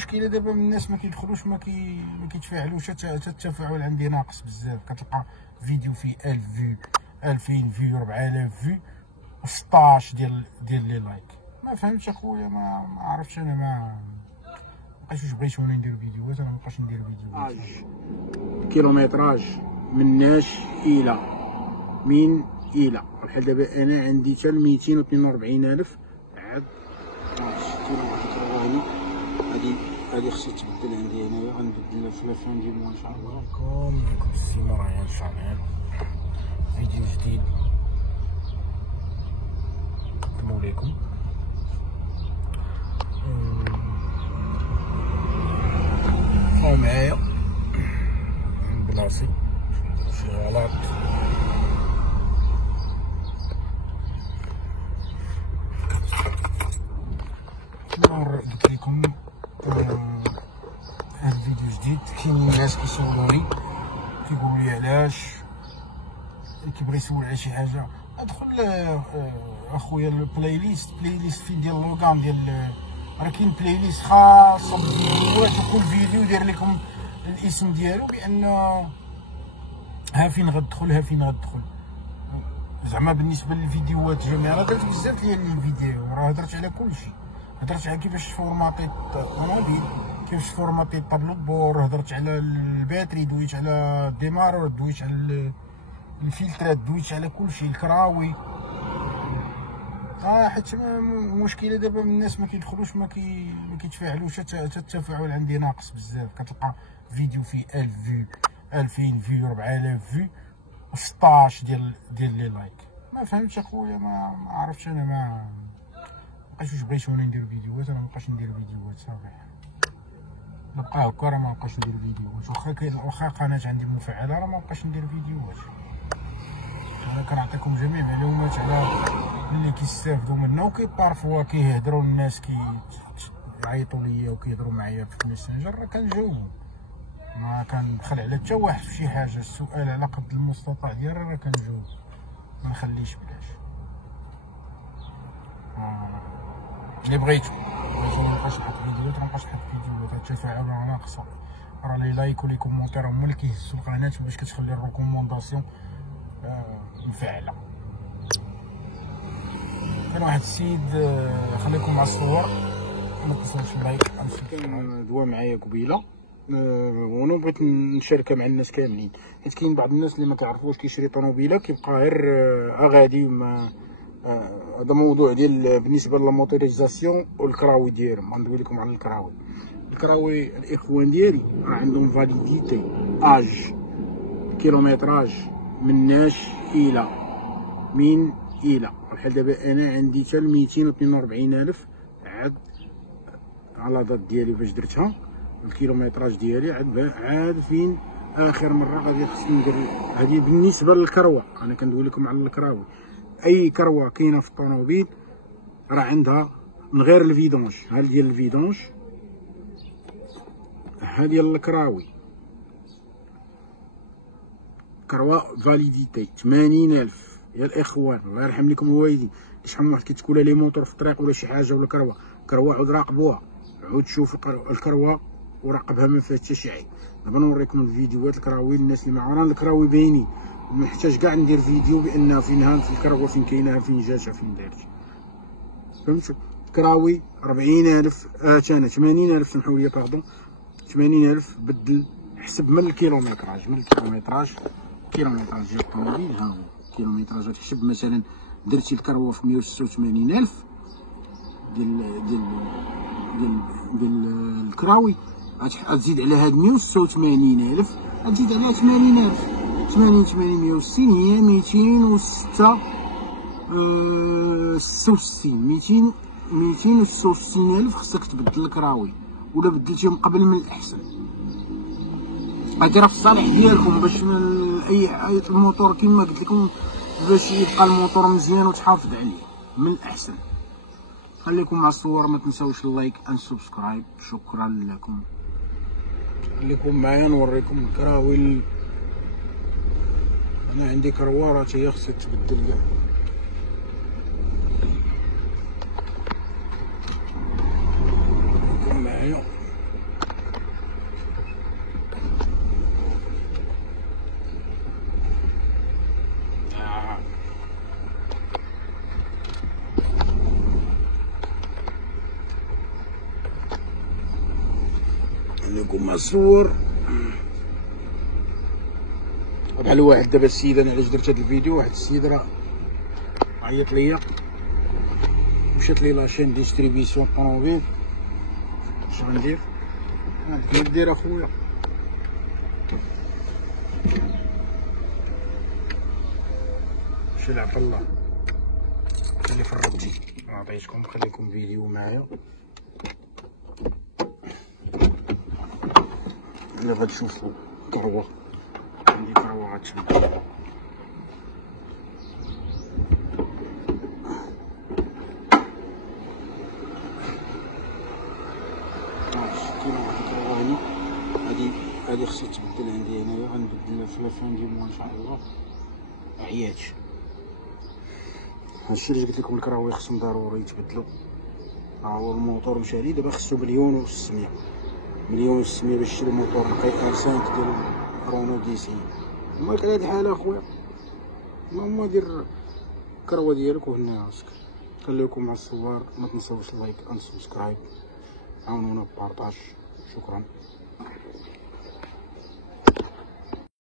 المشكله دابا من الناس ما كيدخلوش ما كيتفاعلوش، حتى التفاعل عندي ناقص بزاف. كتلقى فيديو فيه 1000 فيو 2000 فيو 4000 فيو و16 ديال لي لايك. ما فهمتش اخويا، ما عرفتش انا، ما بقيتش واش بغيتوني ندير فيديوهات، انا مابقاش ندير فيديوهات. كيلومتراج من ناش الى من الى بحال دابا انا عندي حتى 242,000 عاد هادي خصها تبدل عندي هنايا، غنبدلها في لافان ديال ان شاء الله. لكم السيمه راهي ان شاء الله فيديو جديد نقدمو لكم. بقاو معايا من بلاصي شي غلط. قلت لكم هاد الفيديو جديد. كاينين ناس كيسولوني كيقولوا لي علاش، كيبغي يسول على شي حاجه ادخل اخويا البلاي ليست فيه ديال لوغان ديال، راه كاين بلاي ليست خاصه بالفيديوهات، وكل فيديو داير لكم الاسم ديالو بان ها فين غتدخل زعما بالنسبه للفيديوهات جميعا. راه درت بزاف ديال الفيديو، راه هضرت على كلشي، هضرت على كيفاش تفورماطي الطوموبيل، كيفاش تفورماطي الطابلو بور، هضرت على الباتري، دويت على الديمارور، دويت على الفلترات، دويت على كلشي، الكراوي. حيت المشكله دابا من الناس ما كيدخلوش ما كيتفاعلوش، حتى التفاعل عندي ناقص بزاف. كتلقى فيديو فيه 1000 فيو 2000 فيو 4000 فيو و16 ديال لي لايك. ما فهمتش اخويا، ما عرفتش انا، ما بقيتش واش بغيتوني ندير فيديوهات، انا مابقاش ندير فيديوهات صافي. نبقى هكا، راه مابقاش ندير فيديوهات. واخا قناه عندي مفعله راه مابقاش ندير فيديوهات. انا كنعطيكم جميع المعلومات على اللي كيستافدوا منه، وكيبارفوا كيهضروا الناس كيعيطوا ليا وكيهضروا معايا في الميسنجر، راه كنجاوبهم، ما كندخل على حتى واحد في شي حاجه. السؤال على قد المستطاع ديالي راه كنجاوب، ما نخليش بلاش. اللي بغيتو مابقاش نحط فيديوهات، راه مابقاش نحط فيديوهات. التفاعل راه ناقصه، راه لي لايك ولي كومونتير هما اللي كيهزوا القناه باش كتخلي الريكومونداسيون مفعله. كان واحد السيد خليكم مع الصور، ما تنساوش اللايك. كان دوا معايا قبيله وانا بغيت نشاركها مع الناس كاملين، حيت كاين بعض الناس اللي ما كيعرفوش كيشري طوموبيله، كيبقى غير غادي. هذا موضوع ديال بالنسبه للموتوريزاسيون والكراوي ديالهم. غندوي لكم على الكراوي الاخوان ديالي راه عندهم فاليديتي اج كيلومتراج من ناش الى من الى بحال دابا انا عندي حتى 242,000 عاد على دات ديالي فاش درتها. الكيلومتراج ديالي عاد فين اخر مره غادي خصني ندير. هذه بالنسبه للكروه، انا كندوي لكم على الكراوي. اي كروه كاينه في الطوموبيل راه عندها من غير الفيدونج، ها ديال الفيدونج، ها ديال الكراوي كروه فاليديتي 80,000 يا الاخوان. الله يرحم لكم الوالدين، شحال من واحد كيتكولا لي موتور في الطريق ولا شي حاجه ولا كروه عود راقبوها، عود شوف الكروه وراقبها ما فيها حتى شي عيب. دابا نوريكم الفيديوهات الكراوي للناس اللي ما عمران الكراوي باينين، ما محتاج كاع ندير فيديو بانها فينها في الكروه، فين كايناها، فين جاتها، فين دارت. فهمتوا؟ كراوي 40,000 انا 80,000 سمحوا لي باردون 80,000 بدل حسب من الكيلومتراج ديال الطوموبيل. ها هو الكيلومتراج غتحسب مثلا درتي الكروه في 186,000 ديال الكراوي، غتزيد على هاد 186,000 غتزيد عليها 80,000 80 160 هي 266,000 خصك تبدل الكراوي، ولا بدلتيهم قبل من الاحسن. هادي راه في الصالح ديالكم باش اي الموتور كيما قلت لكم باش يبقى الموتور مزيان وتحافظ عليه من الاحسن. خليكم مع الصور، ما تنساوش اللايك ان سبسكرايب. شكرا لكم. خليكم معايا نوريكم الكراوي. انا عندي كروه راه هي خصها تبدل. خليكم معايا خليكم مع الصور. بحال واحد دابا السيد، انا علاش درت هاد الفيديو، واحد السيد راه عيط ليا، مشات لي لاشين ديستريبيسيون طونوبيل. اش غندير؟ ما دير اخويا، شي لعب الله اللي فرطتي. عطيتكم، خليكم فيديو معايا. انا غتشوفو كروة، عندي كروة غتشد. هادي خصها تبدل عندي هنايا، غنبدلها في لافان دي موا ان شاء الله. عيات، هادشي اللي قلت لكم، الكراوي خصهم ضروري يتبدلوا. ها هو الموتور مشى لي دابا، خصو 1,600,000 1,600,000 باش تشري موتور نقي R5 ديال رونو ديسي. المهم على هاد الحالة اخويا، المهم دير الكروة ديالك وهني راسك. خليكم مع الصور، ما تنساوش لايك اند سبسكرايب، عاونونا ببارطاج. شكرا.